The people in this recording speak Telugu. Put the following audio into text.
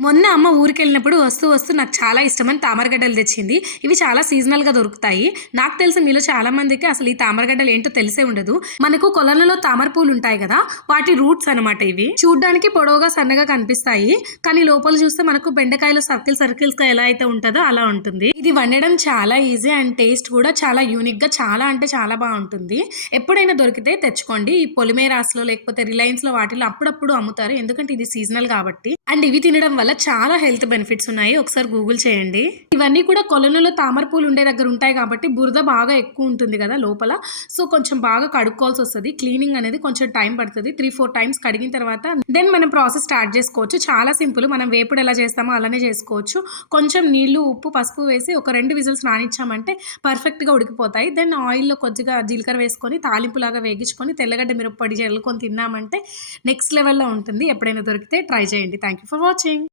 మొన్న అమ్మ ఊరికెళ్ళినప్పుడు వస్తూ వస్తూ నాకు చాలా ఇష్టమని తామరగడ్డలు తెచ్చింది. ఇవి చాలా సీజనల్‌గా దొరుకుతాయి. నాకు తెలిసి మీలో చాలా మందికి అసలు ఈ తామరగడ్డలు ఏంటో తెలిసే ఉండదు. మనకు కొలనులో తామర పూలుంటాయి గదా! వాటి రూట్స్ అనమాట ఇవి. చూడ్డానికి పొడవుగా, సన్నగా కనిపిస్తాయి. కానీ లోపల చూస్తే మనకు బెండకాయలో సర్కిల్స్‌గా ఎలా అయితే ఉంటదో అలా ఉంటుంది. ఇది వండడం చాలా ఈజీ అండ్ టేస్ట్ కూడా చాలా యూనిక్‌గా చాలా అంటే చాలా బావుంటుంది. ఎప్పుడైనా దొరికితే తెచ్చుకోండి. ఈ పొలిమేరాస్‌లో లేకపోతే రిలయన్స్‌లో వాటిలో అప్పుడప్పుడు అమ్ముతారు. ఎందుకంటే ఇది సీజనల్ కాబట్టి. అండ్ ఇవి తినడం వల్ల చాలా హెల్త్ బెనిఫిట్స్ ఉన్నాయి. ఒకసారి గూగుల్ చేయండి. ఇవన్నీ కూడా కొలనులో తామర పూలు ఉండే దగ్గర ఉంటాయి కాబట్టి బురద బాగా ఎక్కువ ఉంటుంది గదా లోపల. సో, కొంచెం బాగా కడుక్కోవాల్సొస్తది. క్లీనింగ్ అనేది కొంచెం టైం పడతది. 3, 4 టైమ్స్ కడిగిన తర్వాత దెన్ మనం ప్రాసెస్ స్టార్ట్ జేసుకోవచ్చు. చాలా సింపుల్. మనం వేపుడు ఎలా చేస్తామో అలానే చేసుకోవచ్చు. కొంచెం నీళ్లు, ఉప్పు, పసుపు వేసి ఒక 2 విజిల్స్ రానిచ్చామంటే పర్ఫెక్ట్‌గా ఉడికిపోతాయి. దెన్ ఆయిల్‌లో కొద్దిగా జీలకర్ర వేసుకొని తాలింపులాగా వేగించుకొని తెల్లగడ్డ మిరప్పొడి జల్లుకొని తిన్నామంటే నెక్స్ట్ లెవెల్‌లో ఉంటుంది. ఎప్పుడైనా దొరికితే ట్రై చేయండి. Thank you for watching.